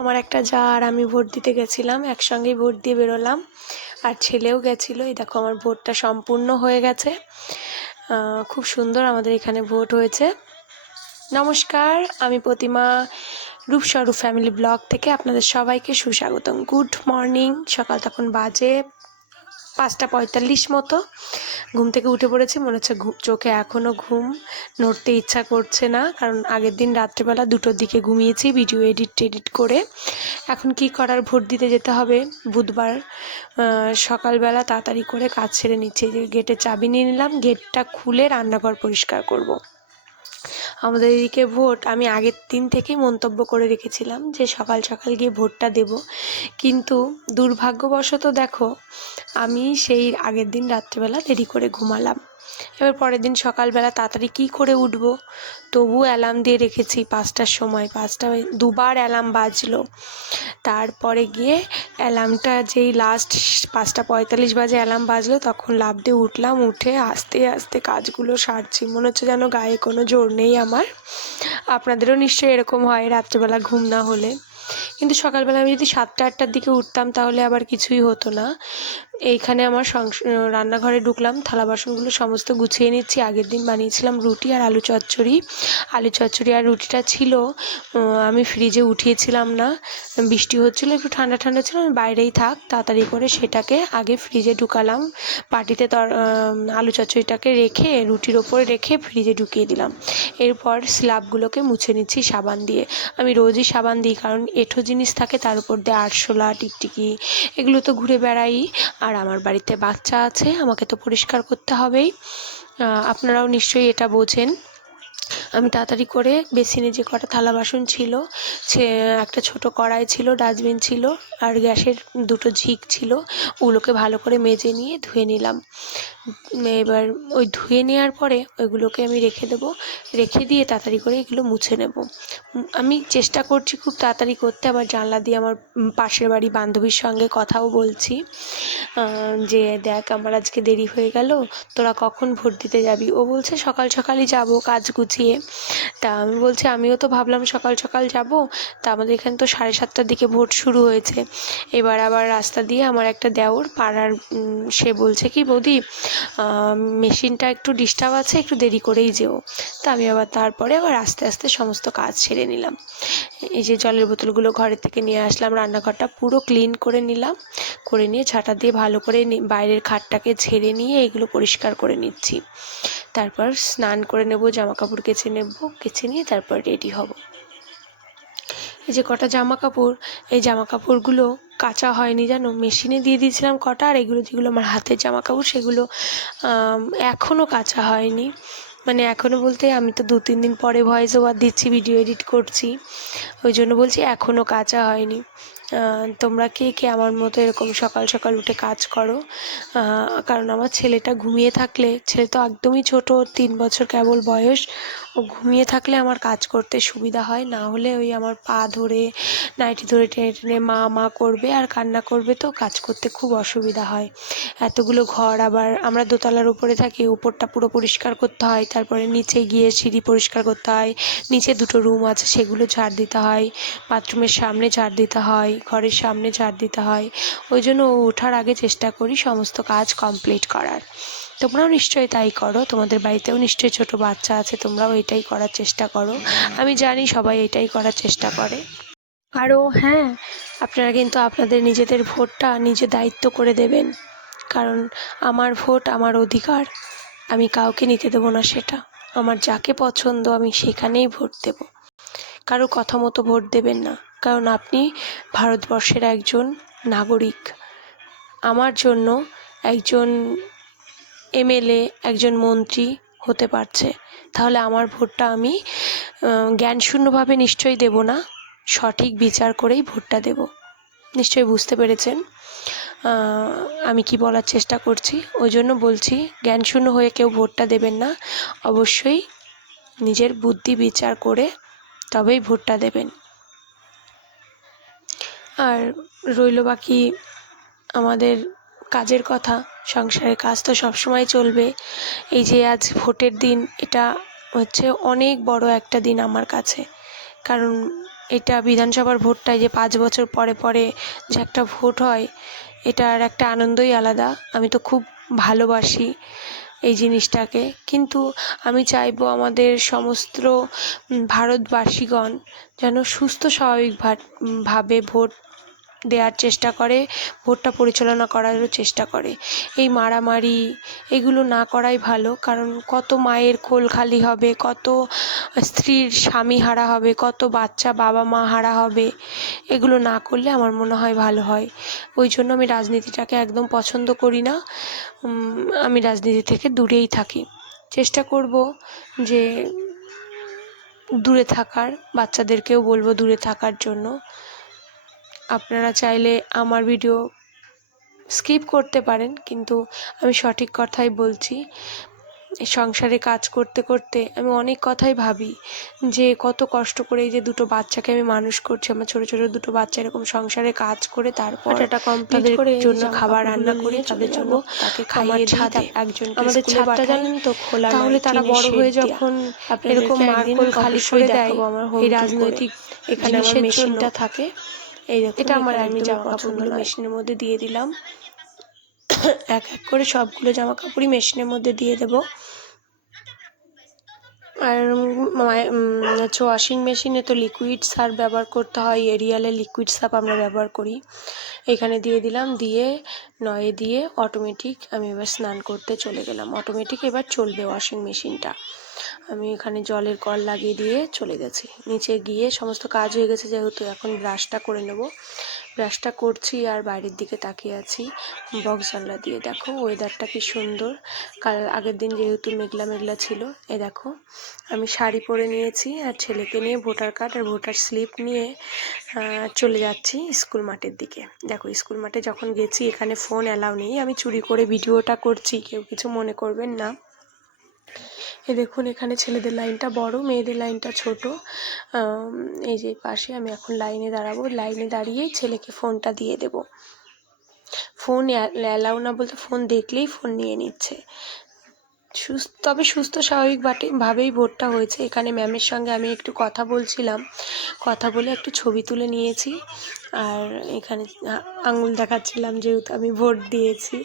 আমার একটা যা আর আমি ভোট দিতে গেছিলাম, একসঙ্গেই ভোট দিয়ে বেরোলাম, আর ছেলেও গেছিলো। এই দেখো আমার ভোটটা সম্পূর্ণ হয়ে গেছে। খুব সুন্দর আমাদের এখানে ভোট হয়েছে। নমস্কার, আমি প্রতিমা রূপস্বরূপ ফ্যামিলি ব্লগ থেকে আপনাদের সবাইকে সুস্বাগতম। Good morning. সকাল তখন বাজে 5:45 মতো। ঘুম থেকে উঠে পড়েছি, মনে হচ্ছে চোখে এখনও ঘুম, নড়তে ইচ্ছা করছে না, কারণ আগের দিন রাত্রেবেলা 2টোর দিকে ঘুমিয়েছি ভিডিও এডিট করে। এখন কি করার, ভোট দিতে যেতে হবে বুধবার। সকালবেলা তাড়াতাড়ি করে কাজ সেরে নিচ্ছি। যে গেটের চাবি নিয়ে নিলাম, গেটটা খুলে রান্নাঘর পরিষ্কার করব। আমাদের এদিকে ভোট আমি আগের দিন থেকেই মন্তব্য করে রেখেছিলাম যে সকাল সকাল গিয়ে ভোটটা দেব, কিন্তু দুর্ভাগ্যবশত দেখো আমি সেই আগের দিন রাত্রেবেলা দেরি করে ঘুমালাম। এবার পরের দিন সকালবেলা তাড়াতাড়ি কী করে উঠব, তবু অ্যালার্ম দিয়ে রেখেছি 5টার সময়। 2বার অ্যালার্ম বাজলো। তারপরে গিয়ে অ্যালার্মটা যেই লাস্ট 5:45 বাজে অ্যালার্ম বাজলো, তখন লাফ দিয়ে উঠলাম। উঠে আস্তে আস্তে কাজগুলো সারছি, মনে হচ্ছে যেন গায়ে কোনো জোর নেই আমার। আপনাদেরও নিশ্চয়ই এরকম হয় রাত্রেবেলা ঘুম না হলে। কিন্তু সকালবেলা আমি যদি 7টা-8টার দিকে উঠতাম তাহলে আবার কিছুই হতো না। এইখানে আমার রান্নাঘরে ঢুকলাম, থালা বাসনগুলো সমস্ত গুছিয়ে নিচ্ছি। আগের দিন বানিয়েছিলাম রুটি আর আলু চচ্চড়ি। আলু চচ্চড়ি আর রুটিটা ছিল, আমি ফ্রিজে উঠিয়েছিলাম না, বৃষ্টি হচ্ছিলো, একটু ঠান্ডা ঠান্ডা ছিল, আমি বাইরেই থাক তাড়াতাড়ি করে সেটাকে আগে ফ্রিজে ঢুকালাম। বাটিতে আলু চচ্চড়িটাকে রেখে রুটির ওপরে রেখে ফ্রিজে ঢুকিয়ে দিলাম। এরপর স্ল্যাবগুলোকে মুছে নিচ্ছি সাবান দিয়ে। আমি রোজই সাবান দিই, কারণ এঁঠো জিনিস থাকে, তার উপর দিয়ে আরশোলা টিকটিকি এগুলো তো ঘুরে বেড়াই। আর আমার বাড়িতে বাচ্চা আছে, আমাকে তো পরিষ্কার করতে হবেই। আপনারাও নিশ্চয়ই এটা বোঝেন। আমি তাড়াতাড়ি করে বেসিনে যে কটা থালা বাসন ছিল, একটা ছোট কড়াই ছিল, ডাস্টবিন ছিল, আর গ্যাসের 2টো ঝিক ছিল, ওগুলোকে ভালো করে মেজে নিয়ে ধুয়ে নিলাম। এবার ওই ধুয়ে নেওয়ার পরে ওইগুলোকে আমি রেখে দেবো, রেখে দিয়ে তাড়াতাড়ি করে এগুলো মুছে নেব। আমি চেষ্টা করছি খুব তাড়াতাড়ি করতে। আবার জানলা দিয়ে আমার পাশের বাড়ি বান্ধবীর সঙ্গে কথাও বলছি যে দেখ আমার আজকে দেরি হয়ে গেল, তোরা কখন ভোট দিতে যাবি। ও বলছে সকাল সকালই যাব কাজ গুছিয়ে। তা আমি বলছি আমিও তো ভাবলাম সকাল সকাল যাব, তা আমাদের এখানে তো 7:30টার দিকে ভোট শুরু হয়েছে। এবার আবার রাস্তা দিয়ে আমার একটা দেওর পাড়ার, সে বলছে কি বৌদি মেশিনটা একটু ডিস্টার্ব আছে, একটু দেরি করেই যেও। তা আমি আবার তারপরে আবার আস্তে আস্তে সমস্ত কাজ সেরে নিলাম। এই যে জলের বোতলগুলো ঘরের থেকে নিয়ে আসলাম, রান্নাঘরটা পুরো ক্লিন করে নিলাম, করে নিয়ে ঝাঁটা দিয়ে ভালো করে বাইরের খাটটাকে ঝেড়ে নিয়ে এগুলো পরিষ্কার করে নিচ্ছি। তারপর স্নান করে নেব, জামা কাপড় কেচে নেব, কেচে নিয়ে তারপর রেডি হব। এই যে কটা জামা কাপড়, এই জামা কাপড়গুলো কাচা হয়নি জানো, মেশিনে দিয়ে দিয়েছিলাম কটা, আর এগুলো যেগুলো আমার হাতের জামা কাপড় সেগুলো এখনও কাচা হয়নি। মানে এখনও বলতে আমি তো 2-3 দিন পরে ভয়েস ওভার দিচ্ছি, ভিডিও এডিট করছি, ওই জন্য বলছি এখনও কাচা হয়নি। তোমরা কে কে আমার মতো এরকম সকাল সকাল উঠে কাজ করো? কারণ আমার ছেলেটা ঘুমিয়ে থাকলে, ছেলে তো একদমই ছোট, 3 বছর কেবল বয়স, ও ঘুমিয়ে থাকলে আমার কাজ করতে সুবিধা হয়, না হলে ওই আমার পা ধরে নাইটি ধরে টেনে টেনে মা মা করবে আর কান্না করবে, তো কাজ করতে খুব অসুবিধা হয়। এতগুলো ঘর, আবার আমরা দোতলার উপরে থাকি, উপরটা পুরো পরিষ্কার করতে হয়, তারপরে নিচে গিয়ে সিঁড়ি পরিষ্কার করতে হয়, নিচে 2টো রুম আছে সেগুলো ঝাড় দিতে হয়, বাথরুমের সামনে ঝাড় দিতে হয়, ঘরের সামনে ঝাড় দিতে হয়। ওই জন্য ওঠার আগে চেষ্টা করি সমস্ত কাজ কমপ্লিট করার। তোমরাও নিশ্চয়ই তাই করো, তোমাদের বাড়িতেও নিশ্চয়ই ছোট বাচ্চা আছে, তোমরাও এটাই করার চেষ্টা করো। আমি জানি সবাই এটাই করার চেষ্টা করে। আরও হ্যাঁ, আপনারা কিন্তু আপনাদের নিজেদের ভোটটা নিজে দায়িত্ব করে দেবেন, কারণ আমার ভোট আমার অধিকার, আমি কাউকে নিতে দেবো না সেটা। আমার যাকে পছন্দ আমি সেখানেই ভোট দেব। কারো কথা মতো ভোট দেবেন না, কারণ আপনি ভারতবর্ষের একজন নাগরিক। আমার জন্য একজন এমএলএ, একজন মন্ত্রী হতে পারছে, তাহলে আমার ভোটটা আমি জ্ঞানশূন্যভাবে নিশ্চয়ই দেব না, সঠিক বিচার করেই ভোটটা দেব। নিশ্চয়ই বুঝতে পেরেছেন আমি কি বলার চেষ্টা করছি। ওই জন্য বলছি জ্ঞানশূন্য হয়ে কেউ ভোটটা দেবেন না, অবশ্যই নিজের বুদ্ধি বিচার করে তবেই ভোটটা দেবেন। আর রইল বাকি আমাদের কাজের কথা, সংসারের কাজ তো সবসময় চলবে। এই যে আজ ভোটের দিন, এটা হচ্ছে অনেক বড় একটা দিন আমার কাছে, কারণ এটা বিধানসভার ভোটটায় যে 5 বছর পরে পরে যে একটা ভোট হয়, এটার একটা আনন্দই আলাদা। আমি তো খুব ভালোবাসি এই জিনিসটাকে। কিন্তু আমি চাইবো আমাদের সমস্ত ভারতবাসীগণ যেন সুস্থ স্বাভাবিক ভাবে ভোট দেওয়ার চেষ্টা করে, ভোটটা পরিচালনা করারও চেষ্টা করে। এই মারামারি এগুলো না করাই ভালো, কারণ কত মায়ের কোল খালি হবে, কত স্ত্রীর স্বামী হারা হবে, কত বাচ্চা বাবা মা হারা হবে। এগুলো না করলে আমার মনে হয় ভালো হয়। ওই জন্য আমি রাজনীতিটাকে একদম পছন্দ করি না। আমি রাজনীতি থেকে দূরেই থাকি। চেষ্টা করব যে দূরে থাকার, বাচ্চাদেরকেও বলবো দূরে থাকার জন্য। আপনারা চাইলে আমার ভিডিও স্কিপ করতে পারেন, কিন্তু আমি সঠিক কথাই বলছি। সংসারে কাজ করতে করতে আমি অনেক কথাই ভাবি যে কত কষ্ট করে এই যে দুটো বাচ্চাকে আমি মানুষ করছি, আমার ছোট ছোট দুটো বাচ্চা এরকম সংসারে কাজ করে তারপর তাদের জন্য খাবার রান্না করে তাদের জন্য তাকে খাইয়ে দিই। একজন আমাদের ছাদটা জানেন তো খোলা, তাহলে তারা বড় হয়ে যখন এরকম মার্কোল খালি করে দেয়, এই রাজনৈতিক এখানে আমার মেশিনটা থাকে। এই দেখুন, এটা আমার আমি জামা কাপড়গুলো মেশিনের মধ্যে দিয়ে দিলাম। এক এক করে সবগুলো জামা কাপড়ই মেশিনের মধ্যে দিয়ে দেব। আর হচ্ছে ওয়াশিং মেশিনে তো লিকুইড সার্ফ ব্যবহার করতে হয়, এরিয়ালের লিকুইড সার্ফ আমরা ব্যবহার করি। এখানে দিয়ে দিলাম, দিয়ে নয়ে দিয়ে অটোমেটিক আমি এবার স্নান করতে চলে গেলাম। অটোমেটিক এবার চলবে ওয়াশিং মেশিনটা। আমি এখানে জলের কল লাগিয়ে দিয়ে চলে গেছি নিচে। গিয়ে সমস্ত কাজ হয়ে গেছে, যেহেতু এখন ব্রাশটা করে নেব। ব্রাশটা করছি আর বাইরের দিকে তাকিয়ে আছি বক্স জানলা দিয়ে। দেখো ওয়েদারটা কি সুন্দর। কাল আগের দিন যেহেতু মেঘলা মেঘলা ছিল। এ দেখো আমি শাড়ি পরে নিয়েছি আর ছেলেকে নিয়ে ভোটার কার্ড আর ভোটার স্লিপ নিয়ে চলে যাচ্ছি স্কুল মাঠের দিকে। দেখো স্কুল মাঠে যখন গেছি, এখানে ফোন অ্যালাউ নেই, আমি চুরি করে ভিডিওটা করছি, কেউ কিছু মনে করবেন না। এ দেখুন এখানে ছেলেদের লাইনটা বড়, মেয়েদের লাইনটা ছোট। এই যে পাশে আমি এখন লাইনে দাঁড়াবো, লাইনে দাঁড়িয়েই ছেলেকে ফোনটা দিয়ে দেব। ফোন অ্যালাউ না বলতে ফোন দেখলেই ফোন নিয়ে নিচ্ছে। তবে সুস্থ স্বাভাবিক ভাবেই ভোটটা হয়েছে। এখানে ম্যামের সঙ্গে আমি একটু কথা বলছিলাম, কথা বলে একটু ছবি তুলে নিয়েছি। আর এখানে আঙুল দেখাচ্ছিলাম যেহেতু আমি ভোট দিয়েছি।